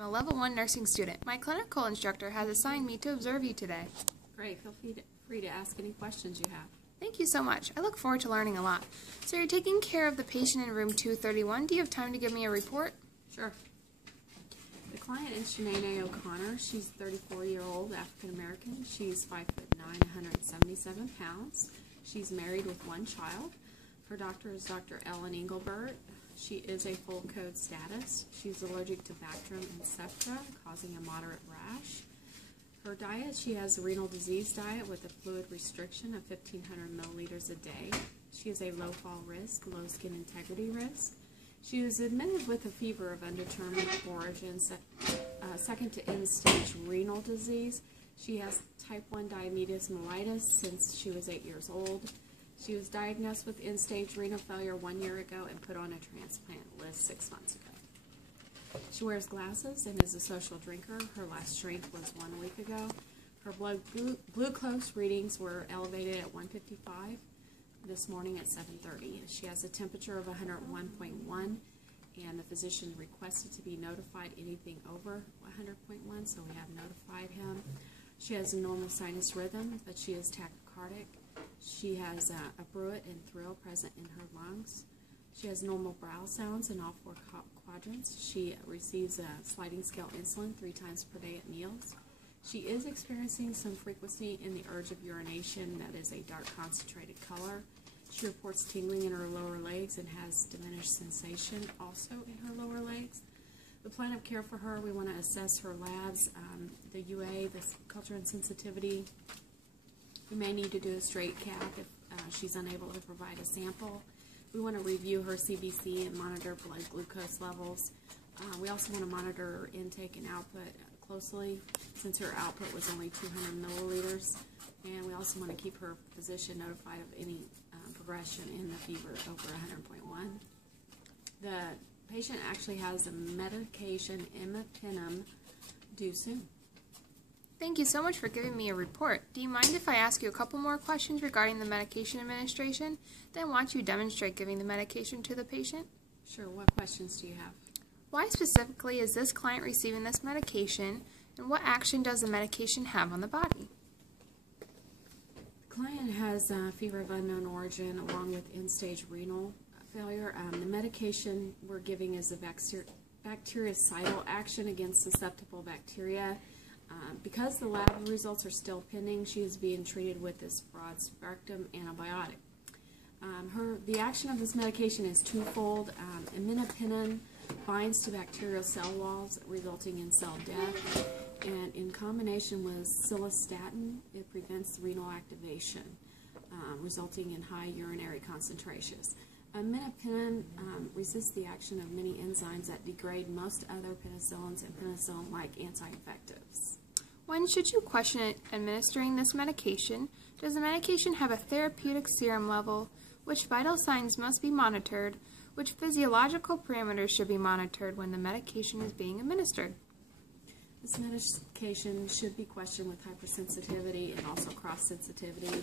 I'm a level 1 nursing student. My clinical instructor has assigned me to observe you today. Great. Feel free to ask any questions you have. Thank you so much. I look forward to learning a lot. So you're taking care of the patient in room 231. Do you have time to give me a report? Sure. The client is Shanae O'Connor. She's a 34-year-old African-American. She's 5'9", 177 pounds. She's married with one child. Her doctor is Dr. Ellen Engelbert. She is a full code status. She's allergic to Bactrim and Septra, causing a moderate rash. Her diet, she has a renal disease diet with a fluid restriction of 1,500 milliliters a day. She has a low fall risk, low skin integrity risk. She was admitted with a fever of undetermined origin, second to end-stage renal disease. She has type 1 diabetes mellitus since she was 8 years old. She was diagnosed with end-stage renal failure 1 year ago and put on a transplant list 6 months ago. She wears glasses and is a social drinker. Her last drink was 1 week ago. Her blood glucose readings were elevated at 155 this morning at 7:30. She has a temperature of 101.1, and the physician requested to be notified anything over 100.1, so we have notified him. She has a normal sinus rhythm, but she is tachycardic. She has a bruit and thrill present in her lungs. She has normal brow sounds in all 4 quadrants. She receives a sliding scale insulin 3 times per day at meals. She is experiencing some frequency in the urge of urination that is a dark concentrated color. She reports tingling in her lower legs and has diminished sensation also in her lower legs. The plan of care for her, we want to assess her labs, the UA, the culture and sensitivity. We may need to do a straight cap if she's unable to provide a sample. We want to review her CBC and monitor blood glucose levels. We also want to monitor her intake and output closely since her output was only 200 milliliters. And we also want to keep her physician notified of any progression in the fever over 100.1. The patient actually has a medication, imipenem, due soon. Thank you so much for giving me a report. Do you mind if I ask you a couple more questions regarding the medication administration? Then watch you demonstrate giving the medication to the patient? Sure. What questions do you have? Why specifically is this client receiving this medication, and what action does the medication have on the body? The client has a fever of unknown origin along with end-stage renal failure. The medication we're giving is a bactericidal action against susceptible bacteria. Because the lab results are still pending, she is being treated with this broad-spectrum antibiotic. The action of this medication is twofold. Imipenem binds to bacterial cell walls, resulting in cell death, and in combination with cilastatin, it prevents renal activation, resulting in high urinary concentrations. Imipenem resists the action of many enzymes that degrade most other penicillins and penicillin-like anti-infectives. When should you question administering this medication? Does the medication have a therapeutic serum level? Which vital signs must be monitored? Which physiological parameters should be monitored when the medication is being administered? This medication should be questioned with hypersensitivity and also cross-sensitivity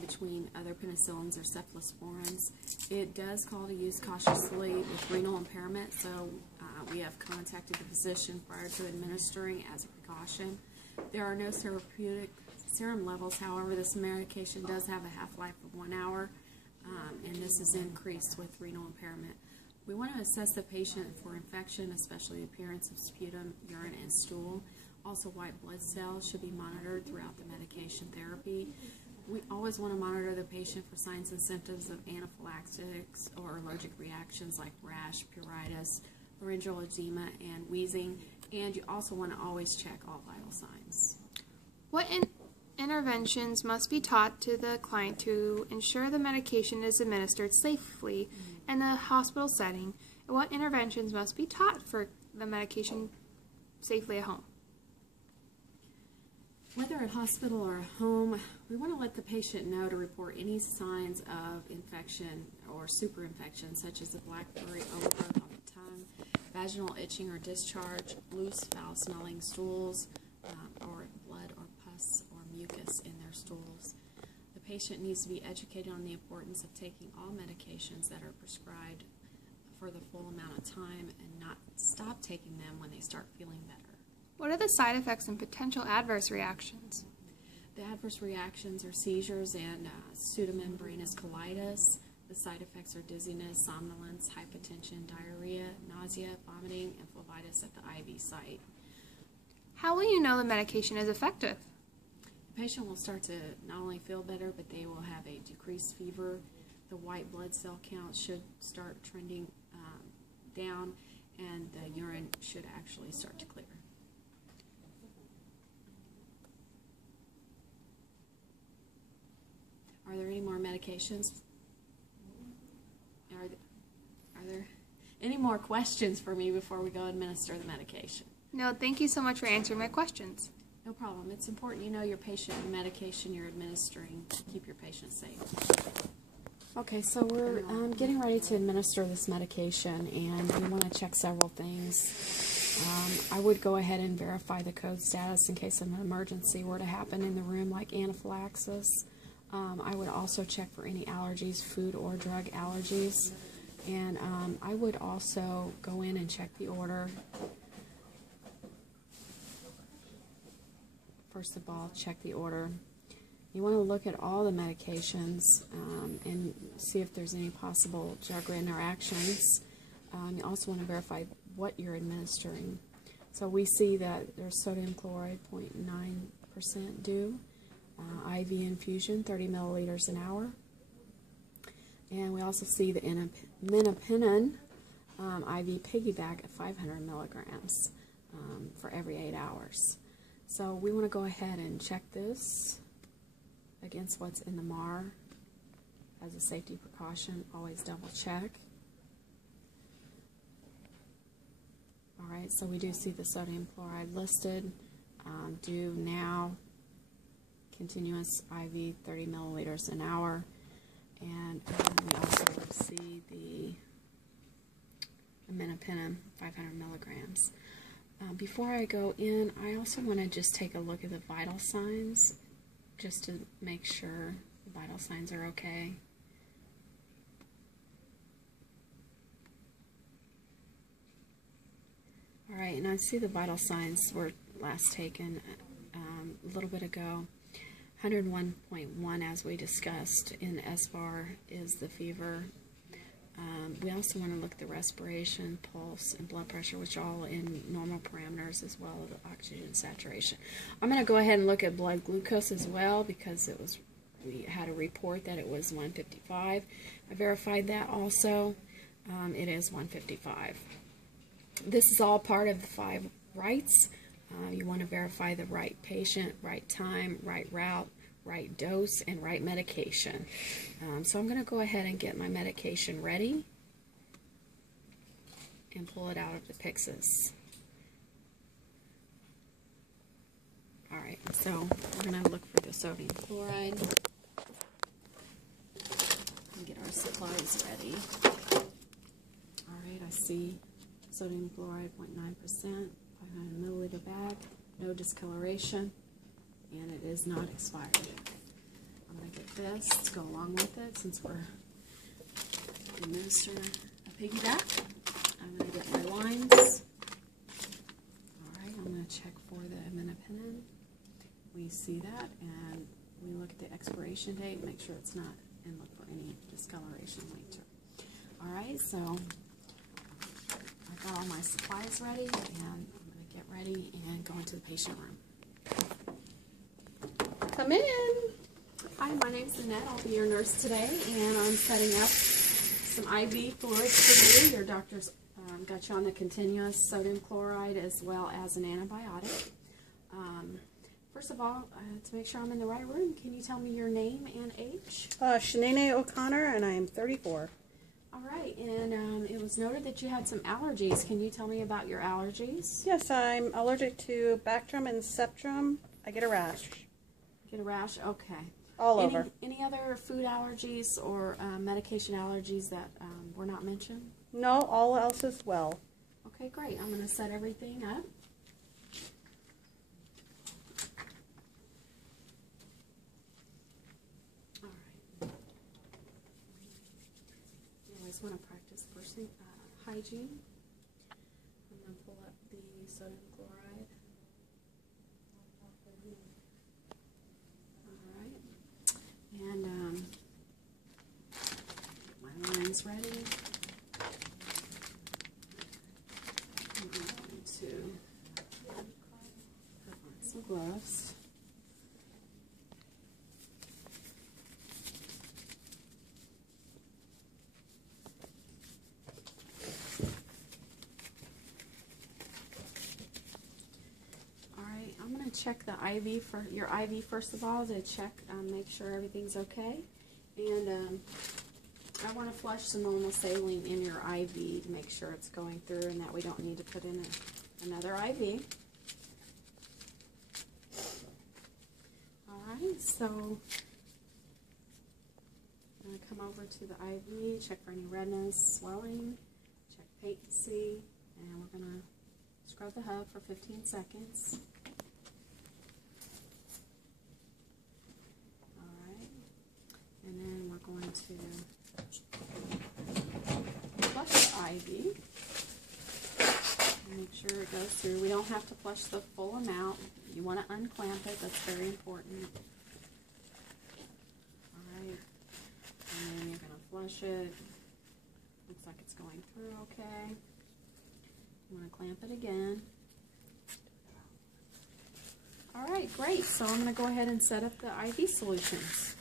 between other penicillins or cephalosporins. It does call to use cautiously with renal impairment, so we have contacted the physician prior to administering as a precaution. There are no therapeutic serum levels, however, this medication does have a half-life of 1 hour, and this is increased with renal impairment. We want to assess the patient for infection, especially the appearance of sputum, urine, and stool. Also, white blood cells should be monitored throughout the medication therapy. We always want to monitor the patient for signs and symptoms of anaphylactics or allergic reactions like rash, pruritus, laryngeal edema, and wheezing. And you also want to always check all vital signs. What interventions must be taught to the client to ensure the medication is administered safely in the hospital setting, and what interventions must be taught for the medication safely at home? Whether at hospital or home, we want to let the patient know to report any signs of infection or superinfection, such as a blackberry overgrowth on the tongue, vaginal itching or discharge, loose, foul-smelling stools, or blood or pus or mucus in their stools. The patient needs to be educated on the importance of taking all medications that are prescribed for the full amount of time and not stop taking them when they start feeling better. What are the side effects and potential adverse reactions? The adverse reactions are seizures and pseudomembranous colitis. The side effects are dizziness, somnolence, hypotension, diarrhea, nausea, vomiting, and phlebitis at the IV site. How will you know the medication is effective? The patient will start to not only feel better, but they will have a decreased fever. The white blood cell count should start trending down, and the urine should actually start to clear. Are there any more medications? Are there any more questions for me before we go administer the medication? No, thank you so much for answering my questions. No problem. It's important you know your patient and medication you're administering to keep your patient safe. Okay, so we're getting ready to administer this medication, and we want to check several things. I would go ahead and verify the code status in case an emergency were to happen in the room, like anaphylaxis. I would also check for any allergies, food or drug allergies. And I would also go in and check the order. First of all, check the order. You want to look at all the medications and see if there's any possible drug interactions. You also want to verify what you're administering. So we see that there's sodium chloride 0.9% due. IV infusion, 30 milliliters an hour. And we also see the minipinin IV piggyback at 500 milligrams for every 8 hours. So we want to go ahead and check this against what's in the MAR as a safety precaution. Always double check. Alright, so we do see the sodium chloride listed. Due now. Continuous IV 30 milliliters an hour, and we also see the minipinin 500 milligrams. Before I go in, I also want to just take a look at the vital signs, just to make sure the vital signs are okay. Alright, and I see the vital signs were last taken a little bit ago. 101.1, as we discussed in SBAR, is the fever. We also want to look at the respiration, pulse, and blood pressure, which are all in normal parameters, as well as the oxygen saturation. I'm going to go ahead and look at blood glucose as well, because we had a report that it was 155. I verified that also. It is 155. This is all part of the 5 rights. You want to verify the right patient, right time, right route, right dose, and right medication. So I'm going to go ahead and get my medication ready and pull it out of the Pyxis. Alright, so we're going to look for the sodium chloride and get our supplies ready. Alright, I see sodium chloride 0.9%. 500 milliliter bag, no discoloration, and it is not expired. I'm going to get this to go along with it since we're administering a piggyback. I'm going to get my lines. Alright, I'm going to check for the minipinin. We see that, and we look at the expiration date, make sure it's not, and look for any discoloration later. Alright, so I've got all my supplies ready, and get ready and go into the patient room. Come in. Hi, my name's Annette. I'll be your nurse today, and I'm setting up some IV fluids for you. Your doctor's got you on the continuous sodium chloride as well as an antibiotic. First of all, to make sure I'm in the right room, can you tell me your name and age? Shanae O'Connor, and I am 34. All right, and it was noted that you had some allergies. Can you tell me about your allergies? Yes, I'm allergic to Bactrim and Septrim. I get a rash. Get a rash? Okay. All over. Any other food allergies or medication allergies that were not mentioned? No, all else is well. Okay, great. I'm going to set everything up. All right. You always want to practice first thing. hygiene. I'm going to pull up the sodium chloride. Alright. And get my lines ready. I'm going to put on some gloves. Check the IV for your IV first of all to check, make sure everything's okay, and I want to flush some normal saline in your IV to make sure it's going through and that we don't need to put in another IV. Alright, so I'm going to come over to the IV, check for any redness, swelling, check patency, and we're going to scrub the hub for 15 seconds. And then we're going to flush the IV and make sure it goes through. We don't have to flush the full amount. You want to unclamp it. That's very important. Alright. And then you're going to flush it. Looks like it's going through okay. You want to clamp it again. Alright, great. So I'm going to go ahead and set up the IV solutions.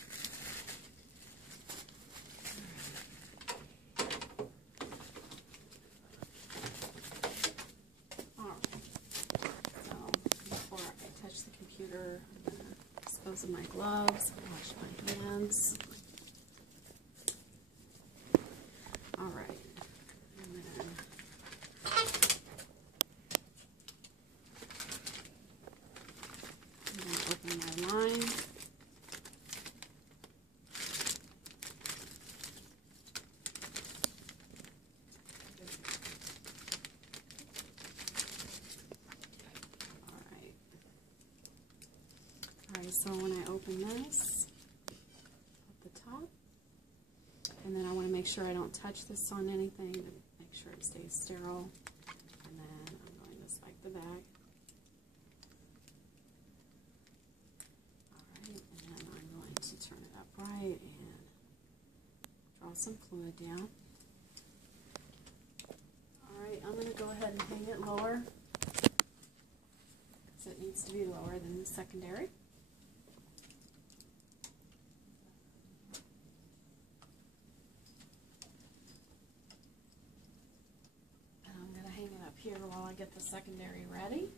Dispose of my gloves, wash my hands. Alright. And then I'm going to open my line. So when I open this at the top, and then I want to make sure I don't touch this on anything to make sure it stays sterile, and then I'm going to spike the bag. Alright, and then I'm going to turn it upright and draw some fluid down. Alright, I'm going to go ahead and hang it lower, because it needs to be lower than the secondary. Here while I get the secondary ready.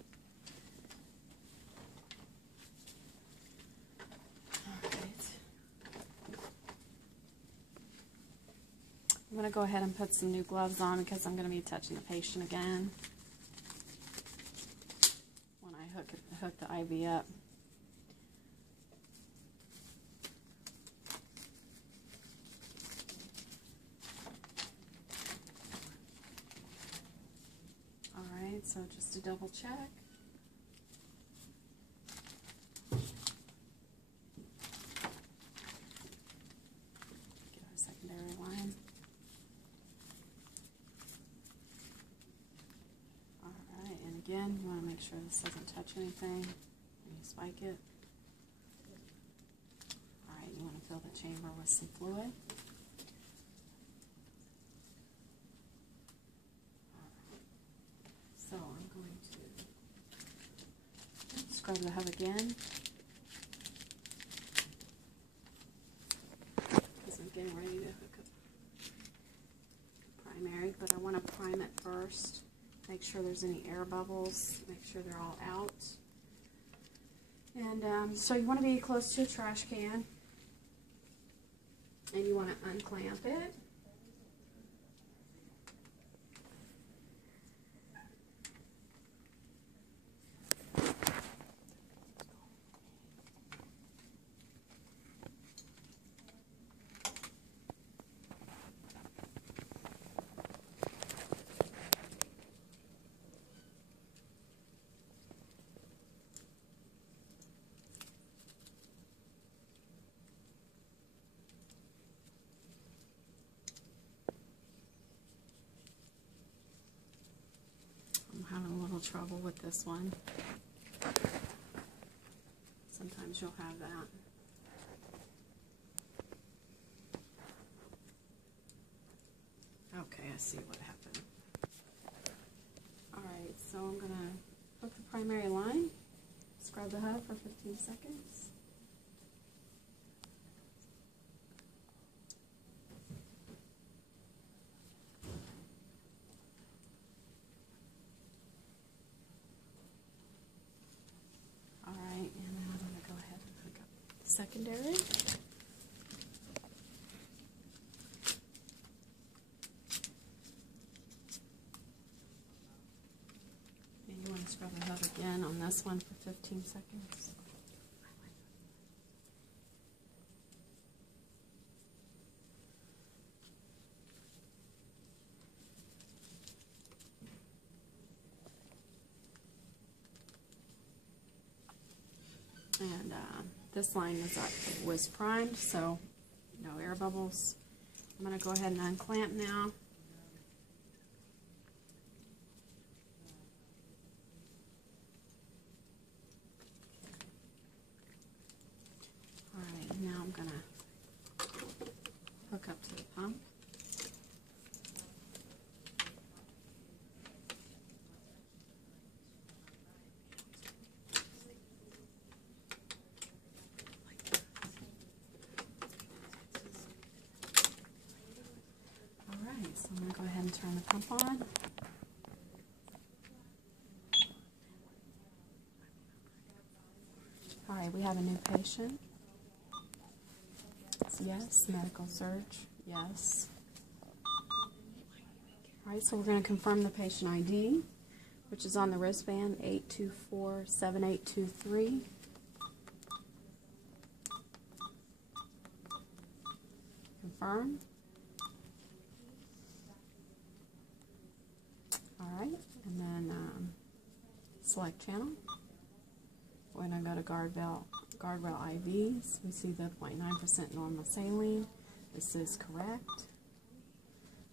Alright. I'm going to go ahead and put some new gloves on because I'm going to be touching the patient again when I hook the IV up. So just to double check. Get our secondary line. Alright, and again, you want to make sure this doesn't touch anything when you spike it. Alright, you want to fill the chamber with some fluid. So I'm going to scrub the hub again, because I'm getting ready to hook up primary, but I want to prime it first, make sure there's any air bubbles, make sure they're all out. And so you want to be close to a trash can, and you want to unclamp it. trouble with this one. Sometimes you'll have that. Okay, I see what happened. Alright, so I'm going to hook the primary line, scrub the hub for 15 seconds. Alright, and then I'm going to go ahead and hook up the secondary. Scrub the hub again on this one for 15 seconds. And this line was primed, so no air bubbles. I'm going to go ahead and unclamp now. Now I'm going to hook up to the pump. Alright, so I'm going to go ahead and turn the pump on. Alright, we have a new patient. Yes. Medical search. Yes. Alright, so we're going to confirm the patient ID, which is on the wristband, 8247823. Confirm. Alright, and then select channel. We're going to go to guardrail IVs. We see the 0.9% normal saline. This is correct.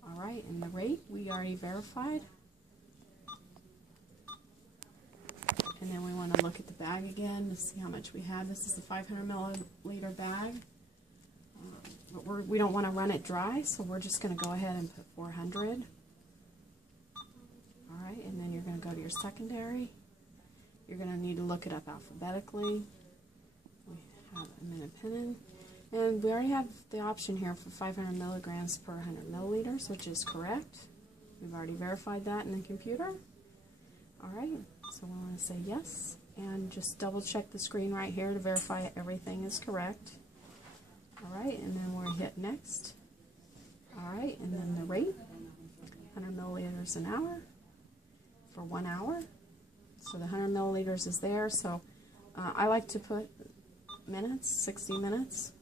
Alright, and the rate we already verified. And then we want to look at the bag again to see how much we have. This is a 500 milliliter bag. But we don't want to run it dry, so we're just going to go ahead and put 400. Alright, and then you're going to go to your secondary. You're going to need to look it up alphabetically. We have imipenem. And we already have the option here for 500 milligrams per 100 milliliters, which is correct. We've already verified that in the computer. Alright, so we want to say yes. And just double check the screen right here to verify everything is correct. Alright, and then we're going to hit next. Alright, and then the rate, 100 milliliters an hour for 1 hour. So the 100 milliliters is there. So I like to put minutes, 60 minutes.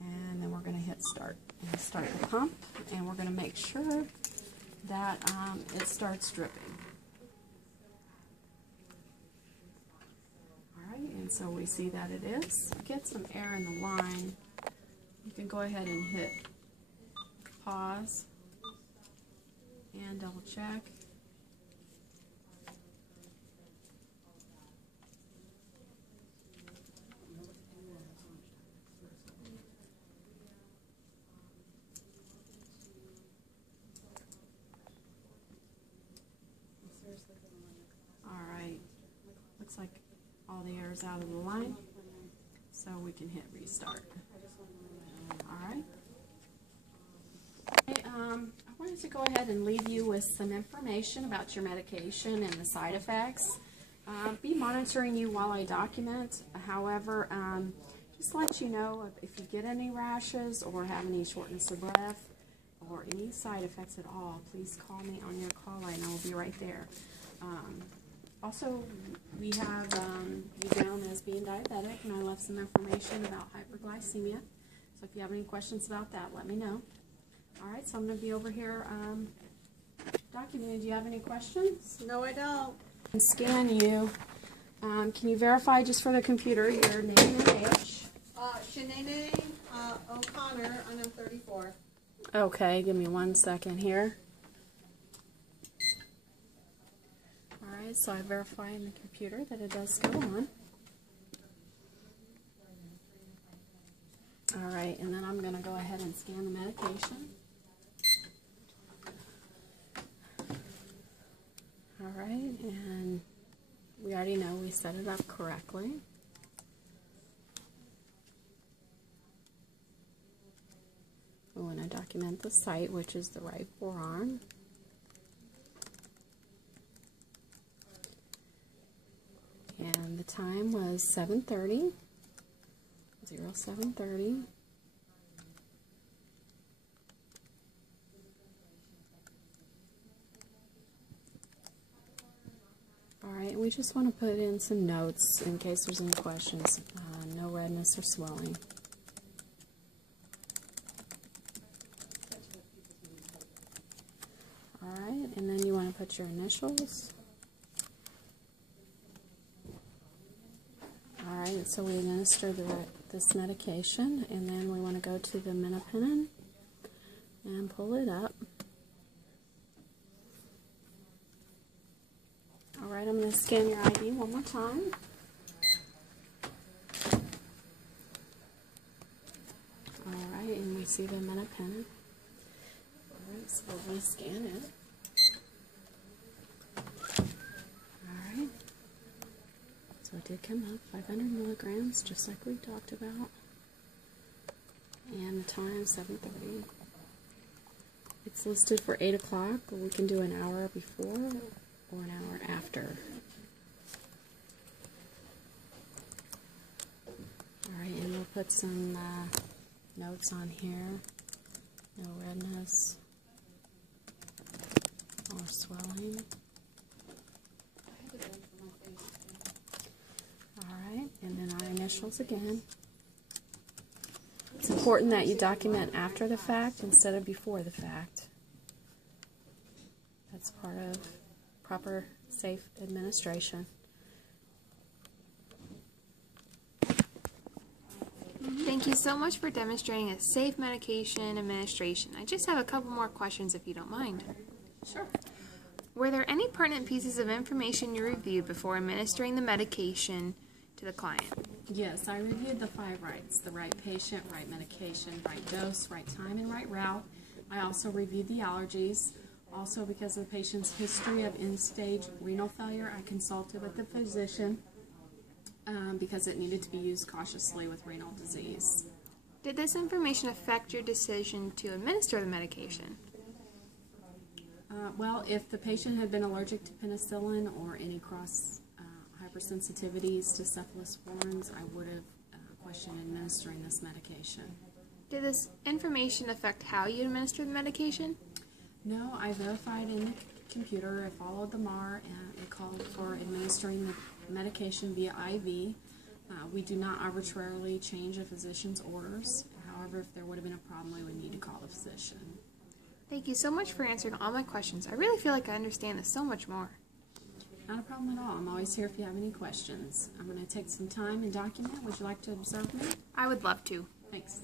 And then we're going to hit start. And start the pump. And we're going to make sure that it starts dripping. Alright, and so we see that it is. Get some air in the line. You can go ahead and hit pause and double check. Alright, looks like all the air is out of the line, so we can hit restart. Alright. I wanted to go ahead and leave you with some information about your medication and the side effects. Be monitoring you while I document. However, just let you know if you get any rashes or have any shortness of breath or any side effects at all, please call me on your call line. I will be right there. Also, we have you down as being diabetic, and I left some information about hyperglycemia. So if you have any questions about that, let me know. Alright, so I'm going to be over here documenting. Do you have any questions? No, I don't. And scan you. Can you verify just for the computer your name and age? Shanae O'Connor, and I'm 34. Okay, give me 1 second here. Alright, Alright, so I verify in the computer that it does go on. Alright, and then I'm going to go ahead and scan the medication. Alright, and we already know we set it up correctly. We want to document the site, which is the right forearm. And the time was 7:30, 07:30. Alright, we just want to put in some notes in case there's any questions. No redness or swelling. Alright, and then you want to put your initials. Alright, so we administer this medication, and then we want to go to the minipen and pull it up. Alright, I'm going to scan your ID one more time. Alright, and we see the minipen. Alright, so we scan it. Alright. So it did come up, 500 milligrams, just like we talked about. And the time, 7:30. It's listed for 8 o'clock, but we can do an hour before or an hour after. Alright, and we'll put some notes on here. No redness or swelling. Alright, and then our initials again. It's important that you document after the fact instead of before the fact. That's part of proper, safe administration. Thank you so much for demonstrating a safe medication administration. I just have a couple more questions if you don't mind. Sure. Were there any pertinent pieces of information you reviewed before administering the medication to the client? Yes, I reviewed the 5 rights: the right patient, right medication, right dose, right time, and right route. I also reviewed the allergies. Also, because of the patient's history of end-stage renal failure, I consulted with the physician because it needed to be used cautiously with renal disease. Did this information affect your decision to administer the medication? Well, if the patient had been allergic to penicillin or any cross hypersensitivities to cephalosporins, I would have questioned administering this medication. Did this information affect how you administer the medication? No, I verified in the computer. I followed the MAR, and it called for administering the medication via IV. We do not arbitrarily change a physician's orders. However, if there would have been a problem, we would need to call the physician. Thank you so much for answering all my questions. I really feel like I understand this so much more. Not a problem at all. I'm always here if you have any questions. I'm going to take some time and document. Would you like to observe me? I would love to. Thanks.